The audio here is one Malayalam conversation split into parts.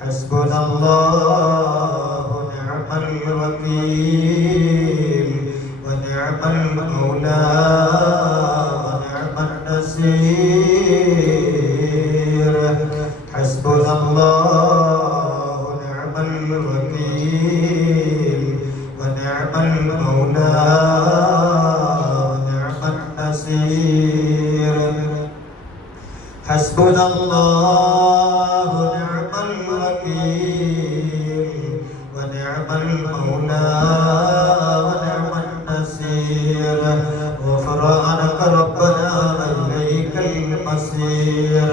حسبنا الله ونعم الوكيل ونعم المولى ونعم النصير. حسبنا الله ونعم الوكيل ونعم المولى ونعم النصير. حسبنا الله ونعم الوكيل ونعم المولى ونعم النصير. غفرانك ربنا وإليك المصير.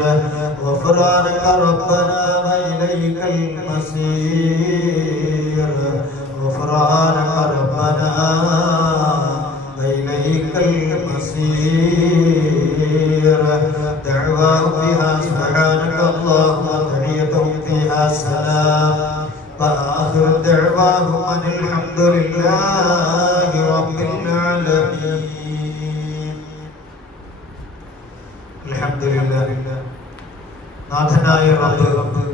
غفرانك ربنا وإليك المصير. غفرانك ربنا وإليك المصير. دعواهم فيها سبحانك اللهم وتحيتهم فيها سلام وآخر دعواهم أن الحمد لله رب العالمين. الحمد لله. നാഥനായ റബ്ബ്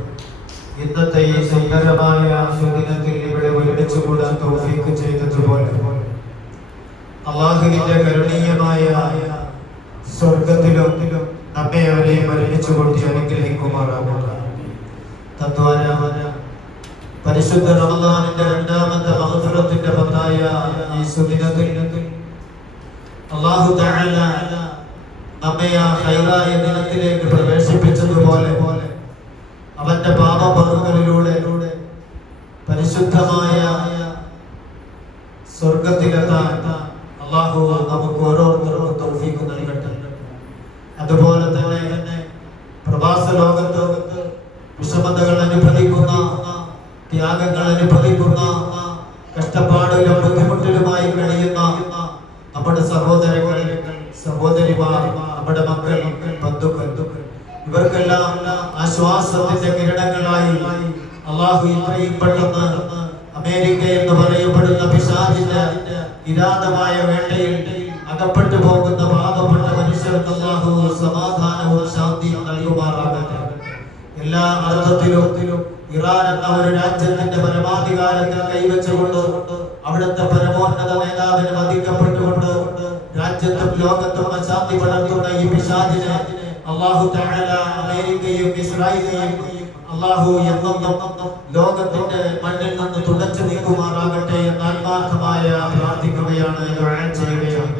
ഇന്നത്തെ ഈ സുന്ദരമായ സുദിനത്തിൽ ഇവിടെ ഒരുമിച്ച് കൂടാൻ തൗഫീഖ് ചെയ്തതുപോലെ അല്ലാഹുവിന്റെ കരുണീയമായ സ്വർഗ്ഗത്തിലും നമ്മെ അവരെയും ഒരുമിച്ച് കൂട്ടി അനുഗ്രഹിക്കുമാറാകട്ടെ. തദ്വാര പരിശുദ്ധ റമദാനിന്റെ രണ്ടാമത്തെ മഗ്ഫിറത്തിന്റെ പത്തായ ഈ സുദിനത്തിൽ അല്ലാഹു തആല നമ്മെ ആ ഖൈറായ ദിനത്തിലേക്ക് പ്രവേശിപ്പിച്ചതുപോലെ അവന്റെ പാപപർവ്വങ്ങളിലൂടെ പരിശുദ്ധമായ സ്വർഗ്ഗത്തിലെത്താൻ അല്ലാഹു നമുക്ക് ഓരോരുത്തർക്കും തൗഫീഖ് നൽകട്ടെ. അതുപോലെ തന്നെ പ്രവാസ ലോകത്ത് വിഷമതകൾ അനുഭവിക്കുന്ന, ത്യാഗങ്ങൾ അനുഭവിക്കുന്ന, കഷ്ടപ്പാടിലും ബുദ്ധിമുട്ടിലുമായി കഴിയുന്ന നമ്മുടെ സഹോദരങ്ങൾ, സഹോദരിമാർ, നമ്മുടെ മക്കൾ, ബന്ധുക്കൾ, ഇവർക്കെല്ലാം ആശ്വാസത്തിന്റെ കിരണങ്ങളായി അല്ലാഹു ഇത്രയും പെട്ടെന്ന് അമേരിക്ക എന്ന് പറയപ്പെടുന്ന പിശാചിന്റെ കിരാതമായ വേട്ടയിൽ അകപ്പെട്ടു പോകുന്ന പാവപ്പെട്ട മനുഷ്യർക്ക് അല്ലാഹു സമാധാനവും ശാന്തിയും നൽകുമാറാകട്ടെ. എല്ലാ അർത്ഥത്തിലും ഇറാൻ എന്ന ഒരു രാജ്യത്തിന്റെ പരമാധികാരത്തിൽ കൈവച്ചുകൊണ്ട് അവിടുത്തെ പരമോന്നത നേതാവിനെ വധിക്കപ്പെട്ടുകൊണ്ട് രാജ്യത്തും ലോകത്തും അശാന്തി പടർത്തുന്ന ഈ പിശാചിനെ അല്ലാഹു തആല അമേരിക്കയും ഇസ്രായേലും അല്ലാഹു എന്നും ലോകത്തിന്റെ മണ്ണിൽ നിന്ന് തുടച്ചു നീക്കുമാറാകട്ടെ എന്ന് ആത്മാർത്ഥമായ പ്രാർത്ഥിക്കുകയാണ്, ദുആ ചെയ്യുകയാണ്.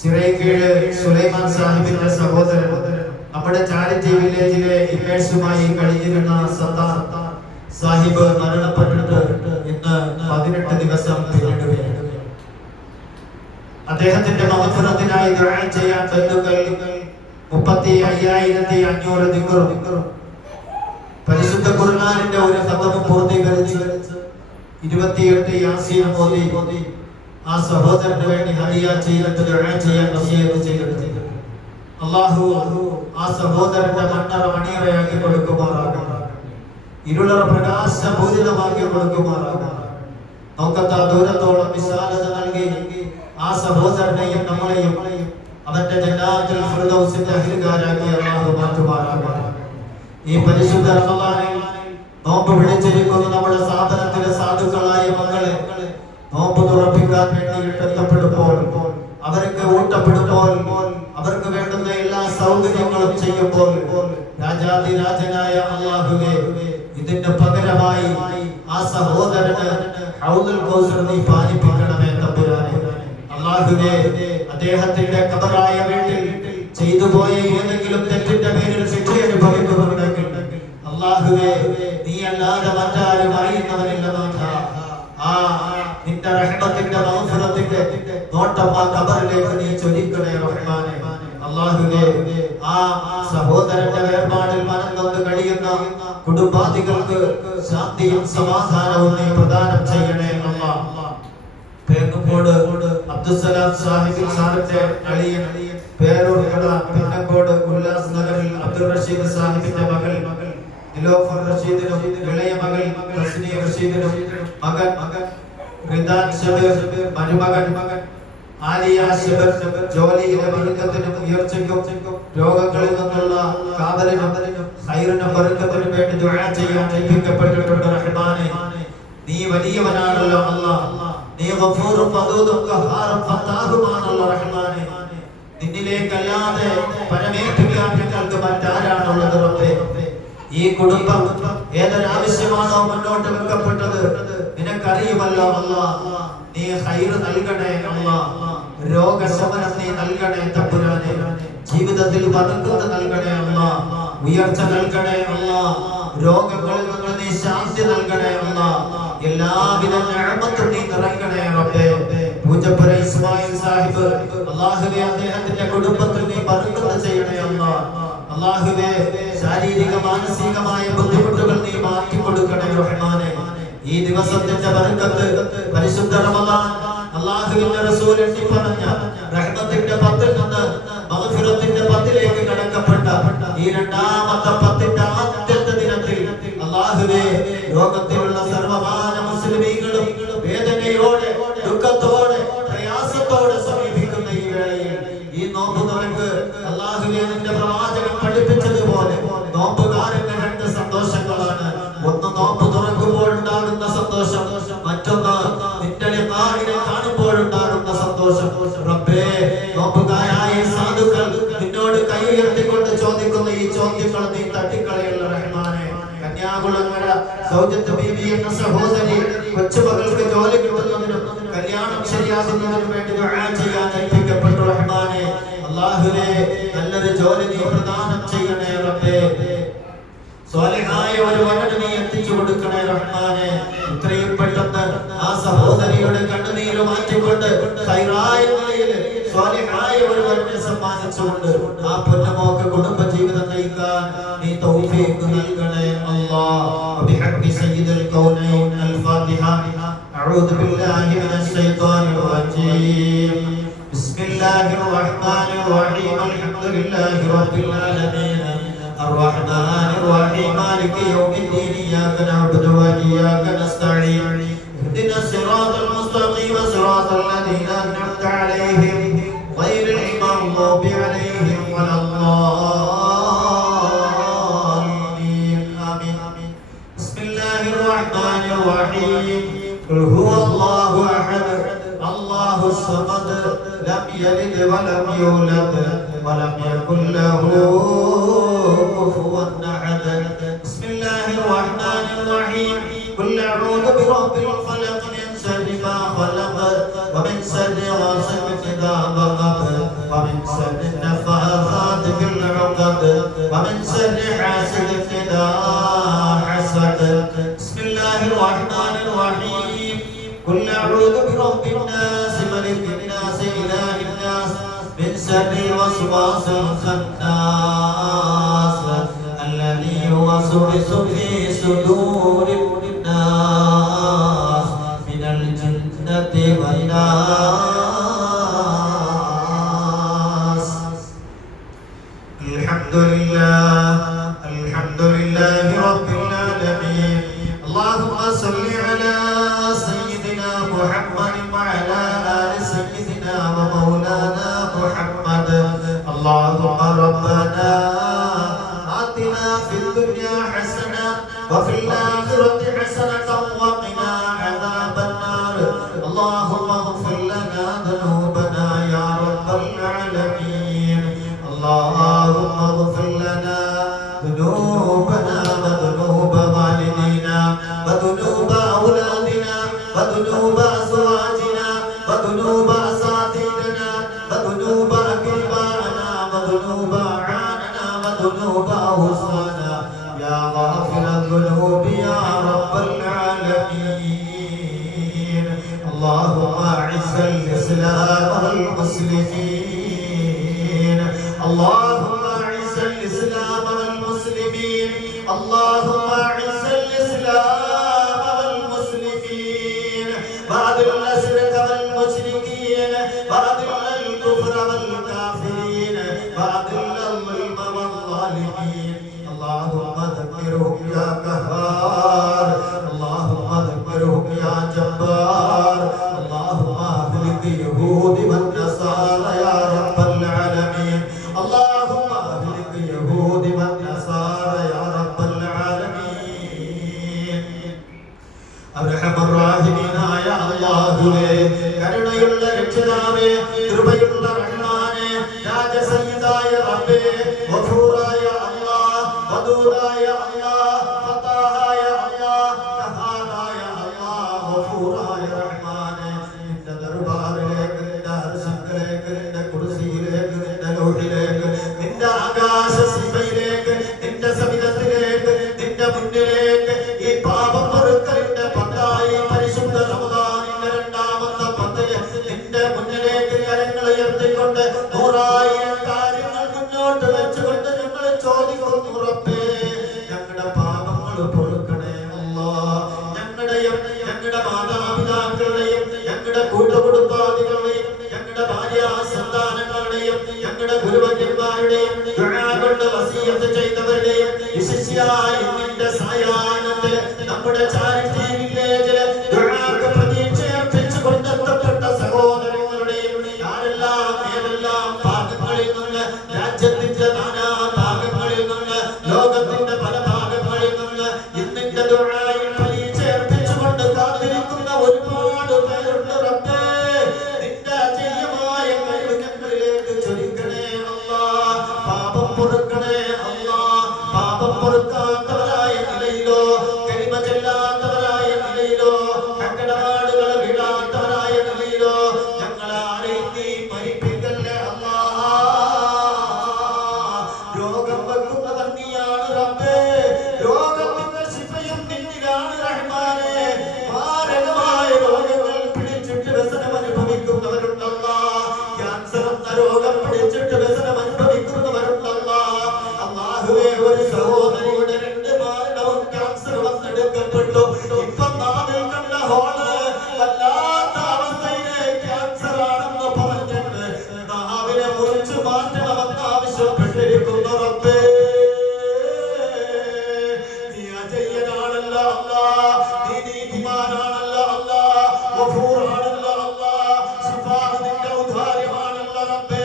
ചിറയൻകീഴ് സുലൈമാൻ സാഹിബിന്റെ സഹോദരൻ നമ്മുടെ ചാരിറ്റി വില്ലേജിലെ ഇമേഴ്സുമായി കഴിഞ്ഞിരുന്ന സത്താർ സാഹിബ് മരണപ്പെട്ടിട്ട് ഇന്ന് 18 ദിവസം പിന്നിടുകയാണ്. അദ്ദേഹത്തിന്റെ മഗ്ഫിറത്തിനായി ദുആ ചെയ്യാൻ ബന്ധുക്കൾ 35,500 ദിക്റും പരിശുദ്ധ ഖുർആനിന്റെ ഒരു ഖതമും പൂർത്തീകരിച്ച് 28 യാസീൻ ഓതി ആ സഹോദരന് വേണ്ടി ഹദിയ ചെയ്തിട്ട് ദുആ ചെയ്യാൻ വസിയത്ത് ചെയ്തിട്ടുണ്ട്. അല്ലാഹു ആ സഹോദരന്റെ മണ്ണറ മണിയറയാക്കി കൊടുക്കുമാറാകട്ടെ. ഇരുളറ പ്രകാശപൂരിതമാക്കി കൊടുക്കുമാറാകട്ടെ. നോക്കത്താ ദൂരത്തോളം വിശാലത നൽകി ആ സഹോദരനെയും നമ്മളെയും അവന്റെ ജന്നാത്തുൽ ഫിർദൗസിന്റെ അഹ്ലുകാരാക്കി അല്ലാഹു മാറ്റുമാറാകട്ടെ. ഈ പരിശുദ്ധ റമദാനിൽ നോമ്പ് പിടിച്ചിരിക്കുന്ന നമ്മുടെ സ്ഥാപനത്തിലെ സാധുക്കളായ മക്കളെ നോമ്പ് തുറപ്പിക്കാൻ വേണ്ടി എത്തപ്പെടുമ്പോൾ, അവർക്ക് ഊട്ടപ്പെടുമ്പോൾ, അവർക്ക് വേണ്ടുന്ന എല്ലാ സൗകര്യങ്ങളും ചെയ്യുമ്പോൾ രാജാതിരാജനായ അല്ലാഹുവേ, ഇതിന്റെ പകരമായി ആ സഹോദരന് ഹൗദുൽ കൗസർ നീ പാലിപ്പിക്കണമേ തമ്പുരാനെ. അല്ലാഹുവേ, അദ്ദേഹത്തിന്റെ ഖബറായ വീട്ടിൽ ചെയ്തു പോയ ഏതെങ്കിലും തെറ്റിന്റെ പേരിൽ ശിക്ഷ അനുഭവിക്കുന്നുണ്ടെങ്കിൽ അല്ലാഹുവേ, നീ അല്ലാതെ മറ്റാരും അറിയുന്നവരില്ല നാഥ. ആ നിന്റെ റഹ്മത്തിന്റെ മഗ്ഫിറത്തിന്റെ നോട്ടം ആ ഖബറിലേക്ക് നീ ചൊരിക്കണേ റഹ്മാനെ. അല്ലാഹുവേ, ആ സഹോദരന്റെ വേർപാടിൽ മനം നൊന്ത് കഴിയുന്ന കുടുംബാദികൾക്ക് ശാന്തിയും സമാധാനവും നീ പ്രദാനം ചെയ്യണേ അല്ലാഹ്. പേങ്ങോട് അബ്ദുസ്സലാം സാഹിബ് സാഹിബിന്റെ അളിയൻ, പേരൂർ പിന്നക്കോട് ഉല്ലാസ് നഗറിൽ അബ്ദുൾ റഷീദ് സാഹിബിന്റെ മകൾ നിലോഫർ റഷീദിനും ഇളയ മകൾ തസ്നീ റഷീദിനും മകൻ റിദാൻ ഷബീർ മരുമകൻ ആലിയ ഷബീർ ജോലിയിലെ ബർക്കത്തിനും ഉയർച്ചയ്ക്കും രോഗങ്ങളിൽ നിന്നുള്ള കാവലിനും ഖൈറിനും ബർക്കത്തിനും വേണ്ടി ദുആ ചെയ്യാൻ ഏൽപ്പിക്കപ്പെട്ടിട്ടുണ്ട് റഹ്മാനേ. നീ വലിയവനാണല്ലോ അല്ലാഹ്. നീ ഗഫൂറും വദൂദും ഖഹാറും ഫത്താഹുമാണല്ലോ റഹ്മാനേ. നിന്നിലേക്കല്ലാതെ പരമേൽപ്പിക്കാൻ ഞങ്ങൾക്ക് മറ്റാരാണുള്ളത് റബ്ബേ? ഈ കുടുംബം ഏതൊരാവശ്യമാണോ മുന്നോട്ട് വെക്കപ്പെട്ടത് നിനക്കറിയുമല്ലോ അല്ലാഹ്. നീ ഖൈർ നൽകണേ അല്ലാഹ്. രോഗശമനം നീ നൽകണേ തമ്പുരാനേ. ജീവിതത്തിൽ ബർക്കത്ത് നൽകണേ അല്ലാഹ്. ഉയർച്ച നൽകണേ അല്ലാഹ്. രോഗങ്ങളിൽ നിന്ന് നീ ശാന്തി നൽകണേ അല്ലാഹ്. എല്ലാവിധ നിഅമത്തും നീ നിറയ്ക്കണേ റബ്ബേ. പൂജപ്പുര ഇസ്മായിൽ സാഹിബ് അല്ലാഹുവേ, അദ്ദേഹത്തിന്റെ കുടുംബത്തിൽ നീ ബർക്കത്ത് ചെയ്യണേ അല്ലാഹ്. അല്ലാഹുവേ, ശാരീരിക മാനസികമായ ബുദ്ധിമുട്ടുകൾ നീ മാറ്റി കൊടുക്കണേ റഹ്മാനേ. ഈ ദിവസത്തിന്റെ ബർക്കത്ത് പരിശുദ്ധ റമദാൻ അല്ലാഹുവിന്റെ റസൂൽ എണ്ണി പറഞ്ഞ റഹ്മത്തിന്റെ പത്തിൽ നിന്ന് മഗ്ഫിറത്തിന്റെ പത്തിലേക്ക് കടക്കപ്പെട്ട ഈ രണ്ടാമത്തെ പത്തിന്റെ ആദ്യത്തെ ദിനത്തിൽ അല്ലാഹുവേ, ലോകത്തിലുള്ള സർവ്വമാന മുസ്ലിമീങ്ങളും വേദനയോടെ ദുഃഖത്തോടെ പ്രയാസത്തോടെ സമീപിക്കുന്ന ഈ വേളയിൽ ഈ നോമ്പ് തുറക്ക് അല്ലാഹുവേ, നിന്റെ പ്രവാചകൻ പഠിപ്പിച്ചതുപോലെ നോമ്പുകാരന്റെ രണ്ട് സന്തോഷങ്ങളാണ്. ഒന്ന് നോമ്പ് തുറക്കുമ്പോൾ ഉണ്ടാകുന്ന സന്തോഷം, മറ്റൊന്ന് നിന്റെ ലിഖാഇനെ കാണുമ്പോഴുണ്ടാകുന്ന സന്തോഷം. റബ്ബേ, നോമ്പുകാരായ സാധുക്കൾ നിന്നോട് കൈ ഉയർത്തിക്കൊണ്ട് ചോദിക്കുന്ന ഈ ചോദ്യങ്ങൾ നീ തട്ടിക്കളയല്ല റഹ്മാനേ. കന്യാകുളങ്ങര സൗജത്ത് ബീവി എന്ന സഹോദരി കൊച്ചുമകൾക്ക് ജോലി കിട്ടുന്നതിനും കല്യാണം ശരിയാകുന്നതിനും വേണ്ടി ദുആ ചെയ്യാൻ ഏൽപ്പിക്കപ്പെട്ടു റഹ്മാനേ. അല്ലാഹുവേ, നല്ലൊരു ജോലി നീ പ്രദാനം ചെയ്യണേ റബ്ബേ. സ്വാലിഹായ ഒരു വരന് നീ എത്തിച്ചു കൊടുക്കണേ റഹ്മാനേ. ഇത്രയും പെട്ടെന്ന് ആ സഹോദരിയുടെ കണ്ണുനീര് മാറ്റിക്കൊണ്ട് ഖൈറായ നിലയിൽ സ്വാലിഹായ ഒരു വരനെ സമ്മാനിച്ചുകൊണ്ട് ആ പൊന്നുമോക്ക് കുടുംബ ജീവിതം നയിക്കാൻ നീ തൗഫീഖ് നൽകണേ അല്ലാഹ്. ബിഹഖി സയ്യിദുൽ കൗനൈൻ അൽ ഫാത്തിഹ. അഊദു ബില്ലാഹി മിനശ് ശൈത്വാനിർ റജീം. ബിസ്മില്ലാഹിർ റഹ്മാനിർ റഹീം. അൽഹംദുലില്ലാഹി റബ്ബിൽ ആലമീൻ. الرحمن الرحيم مالك يوم الدين إياك نعبد وإياك نستعين اهدنا الصراط المستقيم صراط الذين أنعمت عليهم غير المغضوب عليهم ولا الضالين آمين. بسم الله الرحمن الرحيم. قل هو الله أحد الله الصمد لم يلد ولم يولد ولم يكن له كفوا أحد. بسم الله الرحمن الرحيم. قل أعوذ برب الفلق من شر ما خلق ومن شر غاسق إذا وقب ومن شر النفاثات في العقد ومن شر حاسد إذا حسد. بسم الله الرحمن الرحيم. قل أعوذ برب الناس ملك الناس إله الناس من شر الوسواس الخناس الذي يوسوس في صدور الناس من الجنة والناس. الحمد لله رب العالمين. اللهم صل على سيدنا محمد وعلى آل سيدنا ومولانا محمد. اللهم ربنا آتنا في الدنيا حسنة وفي الآخرة حسنة وقنا عذاب النار. اللهم اغفر لنا ذنوبنا يا رب العالمين. اللهم اغفر لنا ذنوبنا وذنوب والدينا وذنوب أولادنا وذنوب أزواجنا وذنوب أساتذتنا وذنوب أقربائنا وذنوب أعاننا وذنوب أوصانا يا غافر الذنوب يا رب العالمين. اللهم أعز الإسلام والمسلمين. اللهم أعز الإسلام والمسلمين. اللهم أعز الإسلام والمسلمين وأذل الشرك والمشركين وأذل الكفر والكافرين وأذل الظلم والظالمين. اللهم ذكرهم يا قهار. اللهم ذكرهم يا جبار. اللهم أهلك اليهود والنصارى يا رب العالمين. اللهم വദൂദായ അല്ലാഹ്, ഫതാഹായ അല്ലാഹ്, ഖഹാറായ അല്ലാഹ്, ഗഫൂറായ റഹ്മാനെ നിന്റെ ദർബാറിലേക്ക്, നിന്റെ അർശിലേക്ക്, നിന്റെ കുർസിയിലേക്ക്, നിന്റെ ലൗഹിലേക്ക്, നിന്റെ ആകാശ സീമയിലേക്ക്, നിന്റെ സവിധത്തിലേക്ക്, നിന്റെ മുന്നിലേക്ക് ഈ പാപം പൊറുക്കലിന്റെ പത്തായി പരിശുദ്ധ റമദാനിന്റെ രണ്ടാമത്തെ പത്തില് നിന്റെ മുന്നിലേക്ക് കരങ്ങൾ ഉയർത്തിക്കൊണ്ട് 100,000 കാര്യങ്ങൾ മുന്നോട്ട് വെച്ചുകൊണ്ട് ഞങ്ങൾ ചോദിക്കുന്നു റബ്ബേ, ഞങ്ങളുടെ പാപങ്ങൾ പൊറുക്കണേ അല്ലാഹ്. ഞങ്ങളുടെ മാതാപിതാക്കളുടെയും ഞങ്ങളുടെ കൂട്ടുകുടുംബാദികളുടെയും ഞങ്ങളുടെ ഭാര്യ സന്താനങ്ങളുടെയും ഞങ്ങളുടെ ഗുരുവന്യന്മാരുടെയും കൊണ്ട് വസിയത്ത് ചെയ്തവരുടെയും വിശിഷ്യായി നിന്റെ സായാഹ്നത്തിൽ നമ്മുടെ ചാരിറ്റി വില്ലേജില് പ്രതീക്ഷ അർപ്പിച്ചുകൊണ്ട് എത്തപ്പെട്ട സഹോദരങ്ങളുടെയും ആരെല്ലാം ഏതെല്ലാം ഭാഗങ്ങളിൽ നിന്ന്, രാജ്യത്തിന്റെ നാനാ ഭാഗങ്ങളിൽ നിന്ന്, ലോകത്തിന്റെ പല ഭാഗങ്ങളിൽ നിന്ന് ഇന്നിന്റെ ദുആയിൽ പരീക്ഷ അർപ്പിച്ചുകൊണ്ട് കാത്തിരിക്കുന്ന ഒരുപാട് പേരുണ്ട് റബ്ബേ. നിന്റെ അജയ്യമായ കഴിവ് ഞങ്ങളിലേക്ക് ചൊരിക്കണേ അല്ലാഹ്. പാപം പൊറുക്കണേ അല്ലാഹ്. പാപം പൊറുക്കാത്തവരായ നിലയിലോ, കരിമ ചെല്ലാത്തവരായ നിലയിലോ, കങ്കടപാടുകൾ വീഴാത്തവരായ നിലയിലോ ഞങ്ങളാരെയും നീ മരിപ്പിക്കല്ലേ അല്ലാഹ്. രോഗം വെക്കുന്നവൻ നീയാണ് റബ്ബേ. രോഗത്തിന്റെ ശിഫയും നിന്നിലാണ് റഹ്മാനേ. മാരകമായ രോഗങ്ങൾ പിടിച്ചിട്ട് വ്യസനം അനുഭവിക്കുന്നവരുണ്ടല്ലാ. ക്യാൻസർ എന്ന രോഗം പിടിച്ചിട്ട് വ്യസനം അനുഭവിക്കുന്നവരുണ്ടല്ലാ. അല്ലാഹുവേ, ഒരു സഹോദരിയുടെ 2 മാരകവും ക്യാൻസർ വന്നെടുക്കപ്പെട്ടു. ഇപ്പം നാവിൽ കണ്ട ഹോള് വല്ലാത്ത അവസ്ഥയിലെ ക്യാൻസർ ആണെന്ന് പറഞ്ഞിട്ട് നാവിനെ മുറിച്ചു മാറ്റണമെന്ന് ആവശ്യപ്പെട്ടിരിക്കുന്നു റബ്ബേ. നീ അജയ്യനാണല്ലോ അല്ലാഹ്. നീ നീതിമാനാണല്ലോ അല്ലാഹ്. ഗഫൂറാണല്ലോ അല്ലാഹ്. ശിഫാഹ് നിന്റെ ഔദാര്യമാണല്ലോ റബ്ബേ.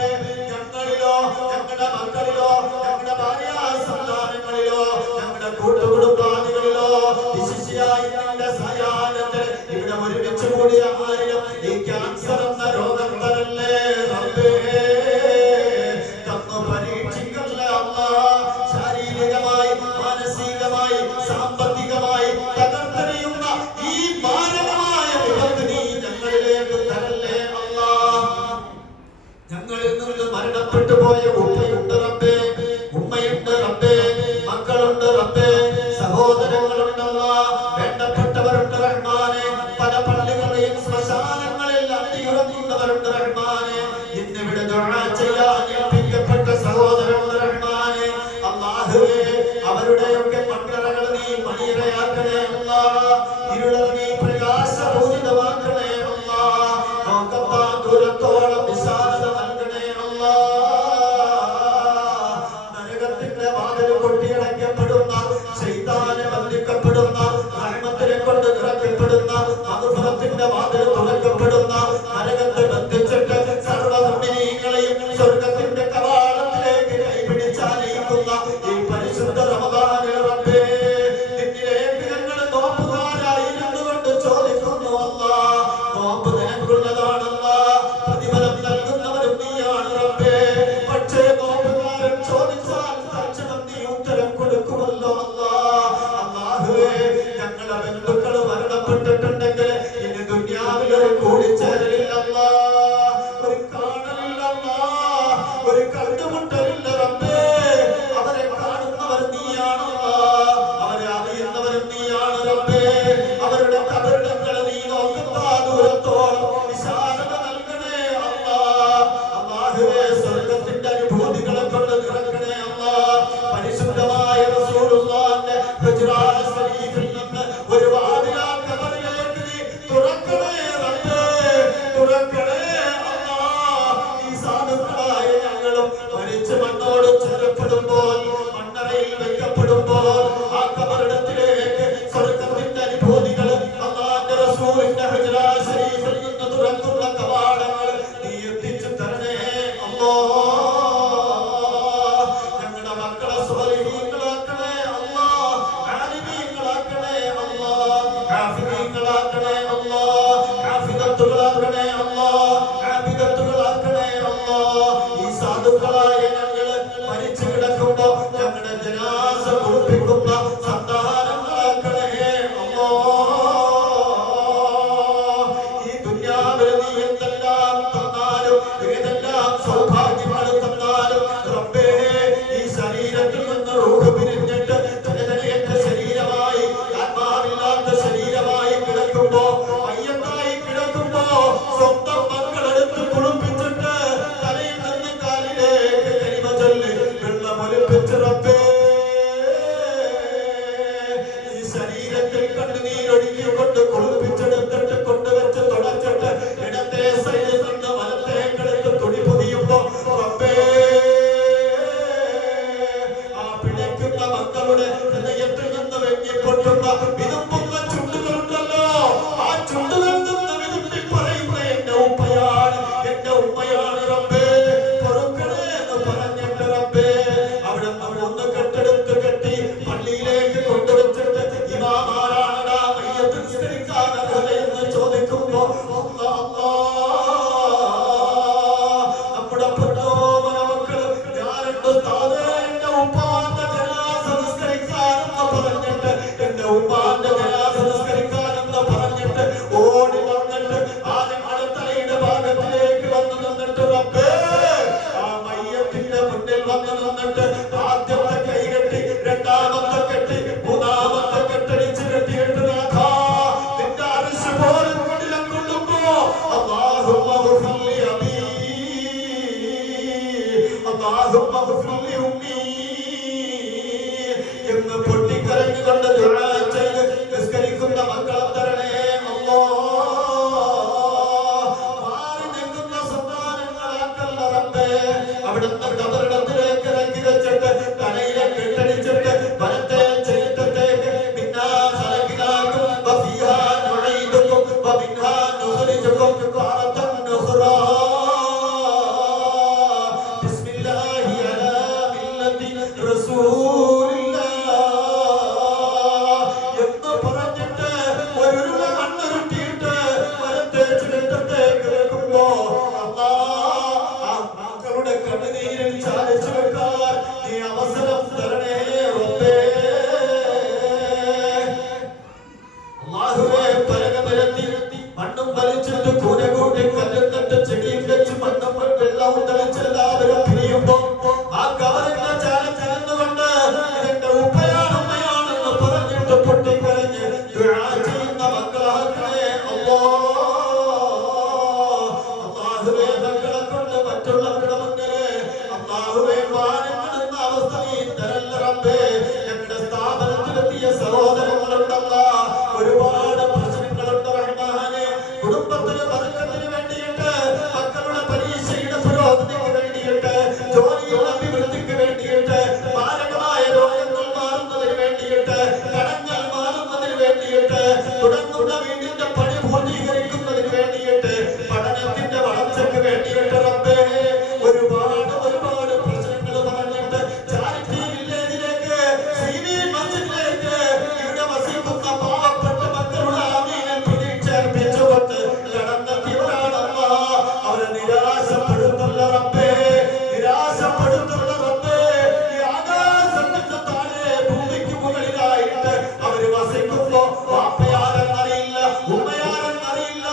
ഞങ്ങളിലോ, ഞങ്ങളുടെ മക്കളിലോ, ഞങ്ങളുടെ ഭാര്യ സന്താനങ്ങളിലോ, ഞങ്ങളുടെ കൂട്ടുകുടുംബാദികളിലോ വിശിഷ്യായി നിന്റെ സായാഹ്നത്തിൽ ഇവിടെ ഒരുമിച്ച് കൂടിയ ആരെയും ഈ ക്യാൻസർ എന്ന രോഗം തരല്ലേ റബ്ബേ. തന്നു പരീക്ഷിക്കല്ലേ അല്ലാഹ്. ശാരീരികമായി, മാനസികമായി, സാമ്പത്തികമായി തകർത്തെറിയുന്ന ഈ മാരകമായ വിപത്ത് നീ ഞങ്ങളിലേക്ക് തരല്ലേ അല്ലാഹ്. ഞങ്ങളിൽ നിന്ന് മരണപ്പെട്ടു പോയ ഉമ്മയുണ്ട് റബ്ബേ, ഉമ്മയുണ്ട് റബ്ബേ, മക്കളുണ്ട് റബ്ബേ, സഹോദരങ്ങളുണ്ടല്ലോ, വേണ്ടപ്പെട്ടവരുണ്ട് റഹ്മാനെ. പല പള്ളികളെയും ശ്മശാനങ്ങളിൽ അടിയുറങ്ങുന്നവരുണ്ട് റഹ്മാനെ. ഇന്നിവിടെ ദുആ ചെയ്യാൻ ഏൽപ്പിക്കപ്പെട്ട സഹോദരനുണ്ട് റഹ്മാനെ. അല്ലാഹുവേ, അവരുടെയൊക്കെ മക്കളകൾ നീ മണിയറയാക്കണേ അല്ലാഹ്. ഇരുളർ നീ പ്രകാശപൂരിതമാക്കണേ അല്ലാഹ്. നോക്കപ്പാ ദൂരത്തോളം വിശാലത നൽകണേ അല്ലാഹ്. ശരീരത്തിൽ കണ്ണുനീരൊഴുകിക്കൊണ്ട് കുളിപ്പിച്ചെടുത്തിട്ട് കൊണ്ടുവച്ച് തുടച്ചിട്ട് ഇടത്തെ സൈഡിൽ നിന്ന് വലത്തേക്കെടുത്ത് തുണി പൊതിയുമ്പോ റബ്ബേ ആ പിടയ്ക്കുന്ന മക്കളുടെ ഹൃദയത്തിൽ നിന്ന് വെങ്ങിപ്പൊട്ടുന്ന വിതുമ്പുന്ന ചുണ്ടുകളുണ്ടല്ലോ, ആ ചുണ്ടുകളിൽ നിന്ന് വിതുമ്പി പറയുന്ന എന്റെ ഉമ്മയാണ്, എന്റെ ഉമ്മയാണ് റബ്ബേ, പൊറുക്കണേ എന്ന് പറഞ്ഞിട്ട് റബ്ബേ അവിടെ ഒന്ന് കെട്ടെടുത്ത് കെട്ടി പള്ളിയിലേക്ക് കൊണ്ടുവച്ചിട്ട് ഇമാമാരാണടാ മയ്യത്ത് നിസ്കരിക്കാൻ അർഹതയെന്ന് ചോദിക്കുമ്പോ നമ്മുടെ പൊന്നോമന മക്കള് ഞാനുണ്ട് താഴെ എന്റെ ഉമ്മാന്റെ ജനാസ നിസ്കരിക്കാനെന്ന് പറഞ്ഞിട്ട്, എന്റെ ഉമ്മാന്റെ ജനാസ നിസ്കരിക്കാനെന്ന് പറഞ്ഞിട്ട് ഓടി വന്നിട്ട് ആദ്യങ്ങളുടെ തലയുടെ ഭാഗത്തിലേക്ക് വന്നു നിന്നിട്ട് റബ്ബേ ആ മയ്യത്തിന്റെ മുന്നിൽ വന്നു നിന്നിട്ട് ആദ്യത്തെ കൈകെട്ടി രണ്ടാമത്തെ കെട്ടി മൂന്നാമത്തെ കെട്ടടിച്ച് കെട്ടിയിട്ട് നാഥാ നിന്റെ അർശ് പോലും കൊണ്ടിലും കൊള്ളുമ്പോ അല്ലാഹുമ്മ ഗ്ഫിർലി അബീ അല്ലാഹുമ്മ ഗ്ഫിർലി ഉമ്മീ എന്ന് പൊട്ടിക്കരഞ്ഞുകൊണ്ട് ദുആ ചെയ്ത് നിസ്കരിക്കുന്ന മക്കളെ തരണേ മാറി നിൽക്കുന്ന സന്താനങ്ങളാക്കല്ല റബ്ബേ, അവിടുന്ന് കബറിടത്തിലേക്ക് ഇറക്കി വെച്ചിട്ട് തലയിലെ കെട്ടടിച്ചിട്ട് വലത്തെ ചരിത്രത്തേക്ക് മിന്നാ ഖലഖനാകും വഫീഹാ നുഈദുകും വമിൻഹാ നുഖ്രിജുകും താറത്തൻ ഉഖ്റാ ബിസ്മില്ലാഹി അലാ മില്ലതി റസൂലില്ലാഹ് എന്ന് പറഞ്ഞിട്ട് ഒരുരുള മണ്ണുരുട്ടിയിട്ട് വലത്തെ ചരിത്രത്തേക്ക് വെക്കുമ്പോ മക്കളുടെ കണ്ണുനീരിൽ ചാലിച്ചു വെക്കാൻ നീ അവസരം തരണേ റബ്ബേ. അല്ലാഹുവേ പരകമരത്തി മണ്ണും വലിച്ചിട്ട് കൂന കൂട്ടി കല്ലും നട്ട് ചെടിയും വെച്ച് മണ്ണും വെള്ളവും തെളിച്ച് എല്ലാവരും പിരിയുമ്പോ ആ കവറിന്റെ ചാലത്തിൽ നിന്നുകൊണ്ട് എന്റെ ഉപ്പയാണ് ഉമ്മയാണെന്ന് പറഞ്ഞിട്ട് പൊട്ടിക്കരഞ്ഞ് ദുആ ചെയ്യുന്ന മക്കളാക്കണേ അല്ലാഹുവേ മക്കളെ കൊണ്ട് മറ്റുള്ളവരുടെ മുന്നില് അല്ലാഹുവേ മാനപ്പെടുന്ന അവസ്ഥ നീ തരല്ല റബ്ബേ. ഞങ്ങളുടെ സ്ഥാപനത്തിലെത്തിയ സഹോദരങ്ങളുണ്ടല്ല, ഒരുപാട് പ്രശ്നങ്ങളുണ്ട് റഹ്മാനെ, കുടുംബത്തിന് ബർക്കത്തിന് വേണ്ടിയിട്ട്, മക്കളുടെ പരീക്ഷയുടെ പുരോഗതിക്ക് വേണ്ടിയിട്ട്, ജോലിയുടെ അഭിവൃദ്ധിക്ക് വേണ്ടിയിട്ട്, മാരകമായ രോഗങ്ങൾ മാറുന്നതിന് വേണ്ടിയിട്ട്, കടങ്ങൾ മാറുന്നതിന് വേണ്ടിയിട്ട്, തുടർന്നുള്ള വീടിന്റെ പണി പൂർത്തീകരിക്കുന്നതിന് വേണ്ടിയിട്ട്, പഠനത്തിന്റെ വളർച്ചയ്ക്ക് വേണ്ടിയിട്ട് റബ്ബേ ഒരുപാട് പ്രശ്നങ്ങൾ പറഞ്ഞിട്ട് ചാരിറ്റി വില്ലേജിലേക്ക് സീനി മസ്ജിദിലേക്ക് ഇവിടെ വസിക്കുന്ന പാവപ്പെട്ട മക്കളുടെ ആമീനിൽ പ്രതീക്ഷ അർപ്പിച്ചുകൊണ്ട് കടന്നെത്തിയവരാണല്ല. അവരെ നിരാശപ്പെടുത്തുള്ള റബ്ബേ, നിരാശപ്പെടുത്തുള്ള റബ്ബേ. ഈ ആകാശത്തിന്റെ താഴെ ഭൂമിക്ക് മുകളിലായിട്ട് അവര് വസിക്കുമ്പോ വാപ്പയാരെന്നറിയില്ല, ഉമ്മയാരെന്നറിയില്ല,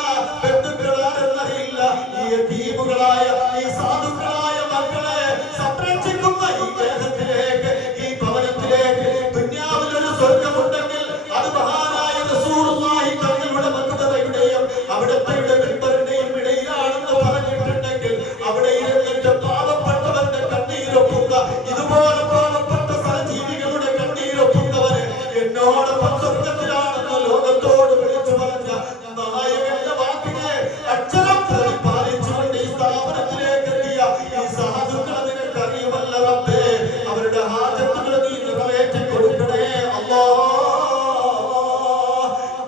ബന്ധുക്കളാരെന്നറിയില്ല. ഈ ദ്വീപുകളായ ഈ സാധുക്കളായ മക്കളെ സംരക്ഷിക്കുന്ന ഈ ദേഹത്തിലേക്ക്, ഈ ഭവനത്തിലേക്ക് ദുനിയാവിലൊരു സ്വർഗമുണ്ടെങ്കിൽ അത് മഹാനായ റസൂലുള്ളാഹി തങ്ങളുടെ മക്കളുടെയും അവിടുത്തെ മിമ്പറിന്റെയും ഇടയിലാണെന്ന് പറഞ്ഞിട്ടുണ്ടെങ്കിൽ അവിടെ ഇരുന്നിട്ട് പാവപ്പെട്ടവന്റെ കണ്ണീരൊപ്പുന്ന, ഇതുപോലെ പാവപ്പെട്ട സഹജീവികളുടെ കണ്ണീരൊപ്പുന്നവര് എന്നോടൊപ്പം സ്വർഗത്തിലാണെന്ന് ലോകത്തോട് വിളിച്ചു പറഞ്ഞ നായകന്റെ വാക്കിനെ അക്ഷരം പാലിച്ചുകൊണ്ട് ഈ സ്ഥാപനത്തിലേക്ക് എത്തിയ ഈ സാധുക്കളെ നിനക്കറിയുമല്ല റബ്ബേ. അവരുടെ ഹാജത്തുകൾ നീ നിറവേറ്റി കൊടുക്കണേ അല്ലാഹ്.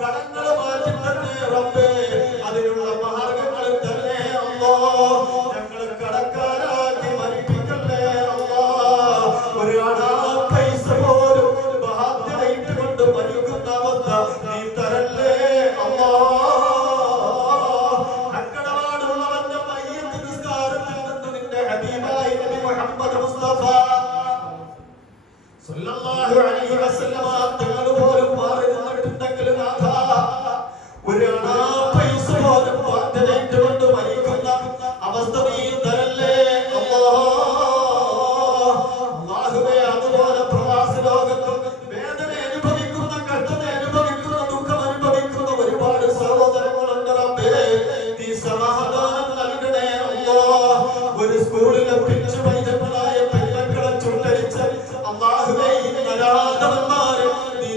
കടങ്ങൾ മാറ്റി തന്നെ റബ്ബേ, അതിനുള്ള മാർഗങ്ങൾ തന്നെ അല്ലാഹ്. ഞങ്ങൾ കടക്കാരാക്കി മരിപ്പിക്കല്ലേ അല്ലാഹ്. ഒരു അണാ പൈസ പോലും ബാധ്യതയിട്ട് കൊണ്ട് മരിക്കുന്ന അവസ്ഥ നീ തരല്ലേ അല്ലാഹ്. അക്കടപാടുള്ളവന്റെ മയ്യത്ത് നിസ്കാരത്തിൽ നിന്ന് നിന്റെ ഹബീബായ നബി മുഹമ്മദ് മുസ്തഫ സല്ലല്ലാഹു അലൈഹി വസല്ലമ തങ്ങൾ പോലും മാറി നിന്നിട്ടുണ്ടെങ്കിൽ നാഥാ ഒരു അണാ പൈസ പോലും ബാധ്യതയിട്ട് കൊണ്ട് മരിക്കുന്ന അവസ്ഥ നീ തരല്ലേ അല്ലാഹുവേ. അതുപോലെ പ്രവാസ ലോകത്തും വേദന അനുഭവിക്കുന്ന, കഷ്ടത അനുഭവിക്കുന്ന, ദുഃഖം അനുഭവിക്കുന്ന ഒരുപാട് സഹോദരങ്ങളുണ്ട് റബ്ബേ. നീ സമാധാനം നൽകണേ അല്ലാഹ്. ഒരു സ്കൂളിലെ പിച്ചു പൈതങ്ങളായ പെൺമക്കളെ ചുട്ടരിച്ച് അല്ലാഹുവേ ഈ നരാധവന്മാരെ നീ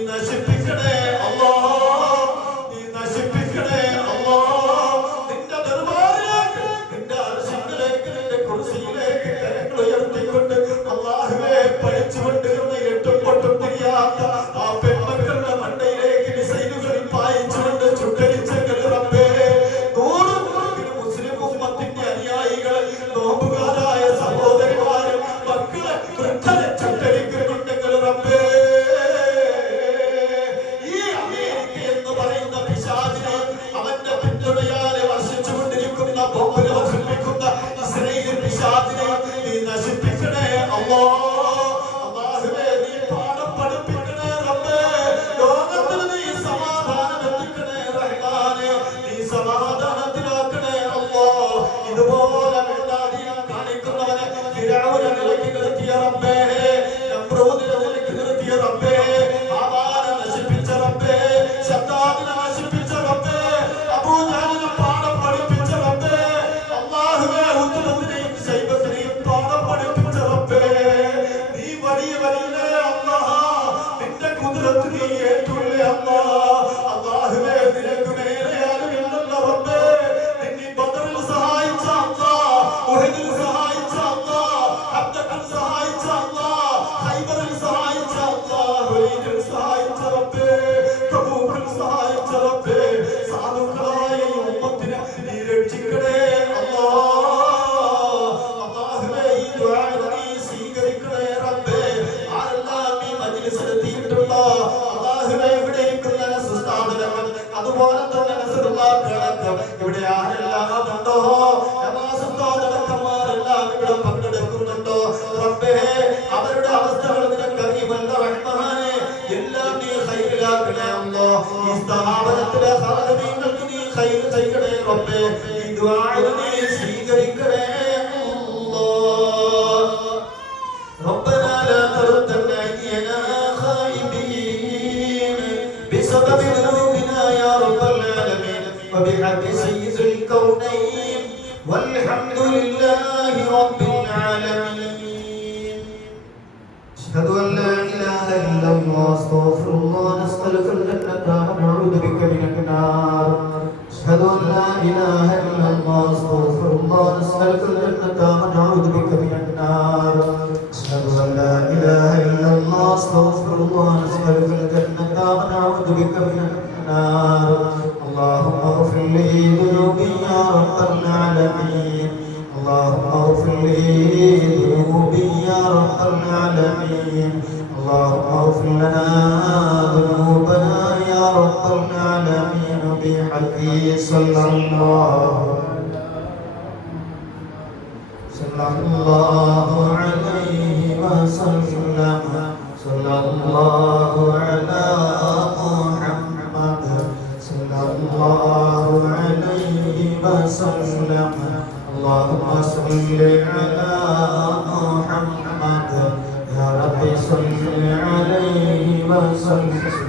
നീ ഏറ്റുള്ള അല്ലാഹുവേ നിനക്ക് മേലെ ആരുമില്ലല്ല റബ്ബേ നിന്നെ ബദറിൽ സഹായിച്ച ഉഹദിൽ സഹായിച്ച ഹബ്ബത്തിൽ സഹായിച്ച ഖൈബറിൽ സഹായിച്ച ഹുനൈനിൽ സഹായിച്ച റബ്ബേ തബൂക്കിൽ സഹായിച്ച റബ്ബേ സാധുക്കളായ ഈ ഉമ്മത്തിനെ നീ രക്ഷിക്കണേ അല്ലാഹുവേ ഈ ദുആ നീ സ്വീകരിക്കണേ റബ്ബേ ആരെല്ലാം ഈ മജ്ലിസിൽ എത്തിയിട്ടുള്ള അല്ലാഹുവേ ഇവിടെ ഇരിക്കുന്ന സുസ്താദുകൾ അതുപോലെ തന്നെ നസറുല്ലാഹ് ഇവിടെ ആരെല്ലാം ഉണ്ടോ നമാസുസ്താദുകളെല്ലാം ഇവിടെ പങ്കെടുക്കുന്നുണ്ടോ റബ്ബേ അവരുടെ അവസ്ഥകൾ നിനക്കറിയുമല്ല റഹ്മാനേ എല്ലാം നീ ഖൈറിലാക്കണേ അല്ലാഹ് ഈ സ്ഥാപനത്തിലെ ഖാദിമീങ്ങൾക്ക് നീ ഖൈർ ചെയ്യണേ റബ്ബേ ഈ ദുആ നീ സ്വീകരിക്കണേ ربنا لا تردنا أيدينا خائبين بسبب ذنوبنا يا رب العالمين وبحق سيد الكونين والحمد لله رب العالمين أشهد أن لا إله إلا الله أستغفر الله نسألك الجنة ونعوذ بك من النار أشهد أن لا إله إلا الله أستغفر الله نسألك الجنة ونعوذ بك من النار أشهد أن لا إله إلا الله أستغفر الله نسألك الجنة ونعوذ بك من النار اللهم اغفر لي ذنوبي يا رب العالمين اللهم اغفر لي ذنوبي يا رب العالمين اللهم اغفر لنا ذنوبنا يا رب العالمين بحق صلى الله عليه وسلم صلى الله على محمد صلى الله عليه وسلم اللهم صل على محمد يا رب صل عليه وسلم